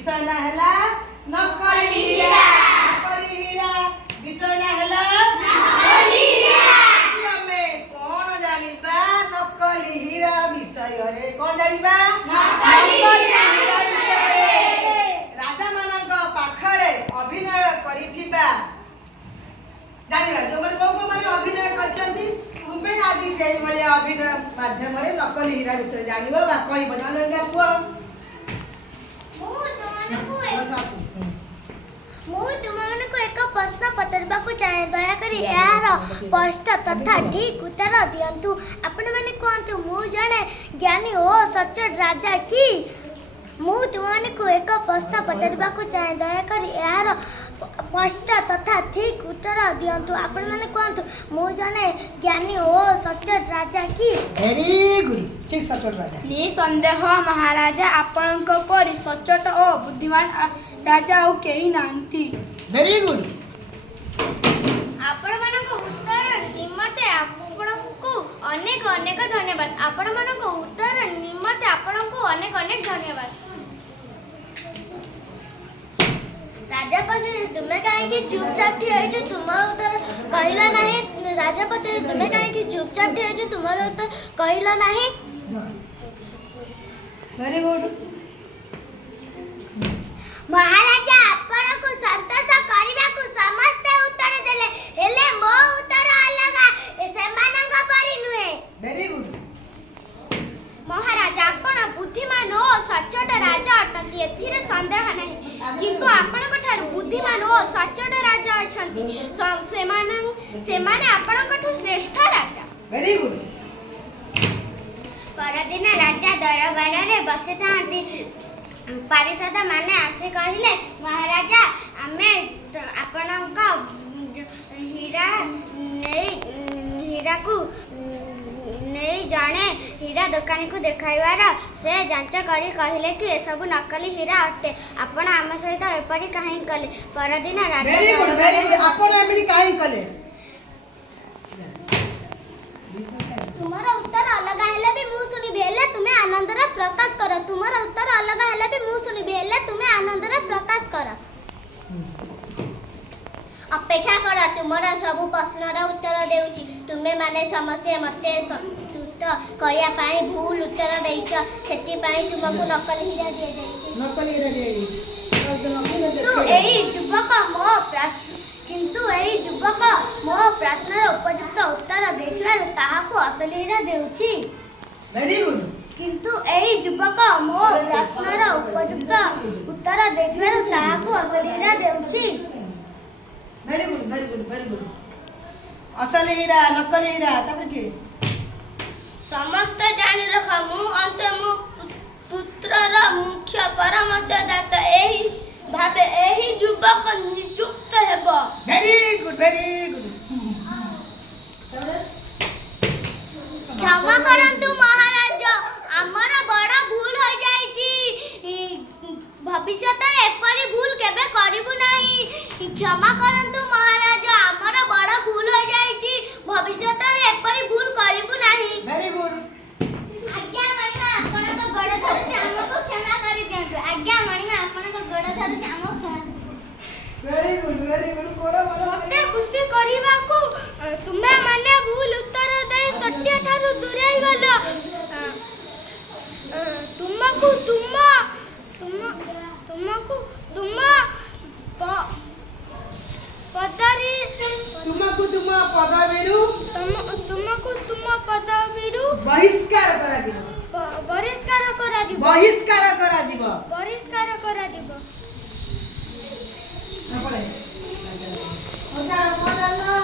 विषय ना हैला नकली हीरा। नकली हीरा विषय ना हैला नकली हीरा। हमें कौन जानिबा नकली हीरा विषय रे कौन जानिबा नकली हीरा विषय रे। राजा मानक पाखरे अभिनय करिथिबा जानिबा जो माने अभिनय करचंती तुमे आज से भले अभिनय माध्यम रे नकली हीरा विषय जानिबा बा कहबो जानलगा पुआ तुमको एक प्रश्न पचारबाकू चाहे दयाकरी यार स्पष्ट तथा ठीक उत्तर दियंतु। आपण माने कहंतु मु जाने ज्ञानी ओ सच्चोट राजा की। मु तुमको एक प्रश्न पचारबाकू चाहे दयाकरी यार स्पष्ट तथा ठीक उत्तर दियंतु। आपण माने कहंतु मु जाने ज्ञानी ओ सच्चोट राजा की। वेरी गुड ठीक सच्चोट राजा। निसंदेह महाराजा आपणक परि सच्चोट ओ बुद्धिमान राजा और केही नांती। Very good. आपण मानको उत्तर निमते आपणको अनेक अनेक धन्यवाद। आपण मानको उत्तर निमते आपणको अनेक अनेक धन्यवाद। राजा पछे तुमे काहे कि चुपचाप ठिया छ तुम उत्तर कहिला नाही। राजा पछे तुमे काहे कि चुपचाप ठिया छ तुमर उत्तर कहिला नाही। Very good. महाराजा आपणको संतोष करिबाकू समस्त उत्तर देले हेले मो उत्तर अलगा सेमानंग परि नुहे। Very good. महाराजा आपण बुद्धिमान ओ सच्चोट राजा अटंती एथिरे संदेह नाही। किंतु आपणक ठार बुद्धिमान ओ सच्चोट राजा अछंती सेमाने आपणक ठु श्रेष्ठ राजा। Very good. परदिन राजा दरबार रे बसे थांती। पारिषद माने आसे कहिले महाराजा आमे आपणक हीरा को नहीं जाने हीरा दुकानी को देखाइवार से जांच करी कहिले कि सब नकली हीरा अटे। आपण आम सहित एपरी काहे कले। परदिन राजा वेरी गुड वेरी गुड। आपण एमरी काहे कले। तुमर उत्तर अलग हेले भी मु सुनी भेले तुमे आनंद रे प्रकाश कर। तुमर उत्तर अलग हेले भी मु सुनी भेले तुमे आनंद रे प्रकाश कर। अपेक्षा कर तुमर सब प्रश्न रे उत्तर देउची। तुमे माने समस्या मते संतुष्ट करिया पाई भूल उत्तर देइछ। सेति पाई तुमको नकली हीरा दे देइछ। नकली हीरा दे तू एही युवक मो प्रश्न किंतु एही युवक मो प्रश्न उपयुक्त उत्तर देथिबार ताहाको असली हीरा देउची। Very good. किंतु एही युवक मो प्रश्न उपयुक्त उत्तर देथिबार ताहाको असली हीरा देउची। Very good very good very good. असली हीरा नकली हीरा तापर के समस्त जानि रख मु अंत मु पुत्रर मुख्य परामर्शदाता एही भाबे एही युवक नियुक्त हेबो। Very good very good. क्षमा करंतु महाराज हमर बड़ा भूल हो जाईची। भविष्य रे एपरी भूल केबे करिबु नाही। क्षमा करंतु महाराज हमर बड़ा भूल हो जाईची। भविष्य रे एपरी भूल करिबु नाही। Very good. आज्ञा मणिमा आपण को गड़ धरछि हमको क्षमा करि दियंतु। आज्ञा मणिमा आपण को गड़ धरछि हमको वेरी गुड वेरी गुड। कोड़ा मारो मते खुशी करिबा को तुमे माने भूल उत्तर दे सत्य ठारू दूरै गलो। तुमको तुम पदवीरु बहिष्कार करा दिबो। बहिष्कार करा दिबो। नपले ओजा ओजाला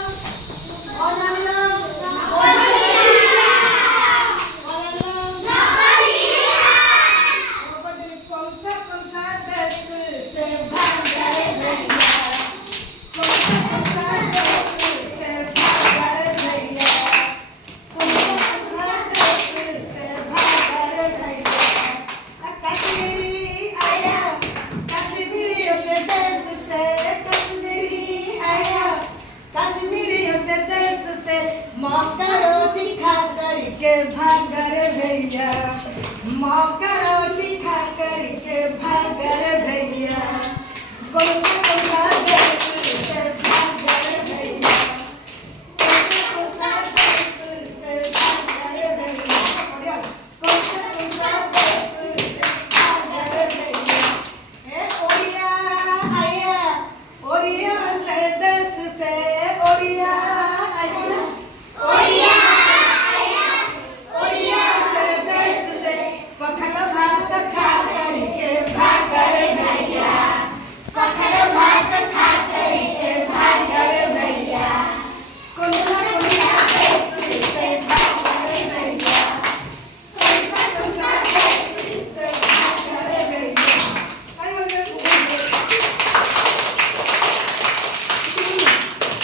ओजाला मौका रोटी खा करके भाग रे भैया मौका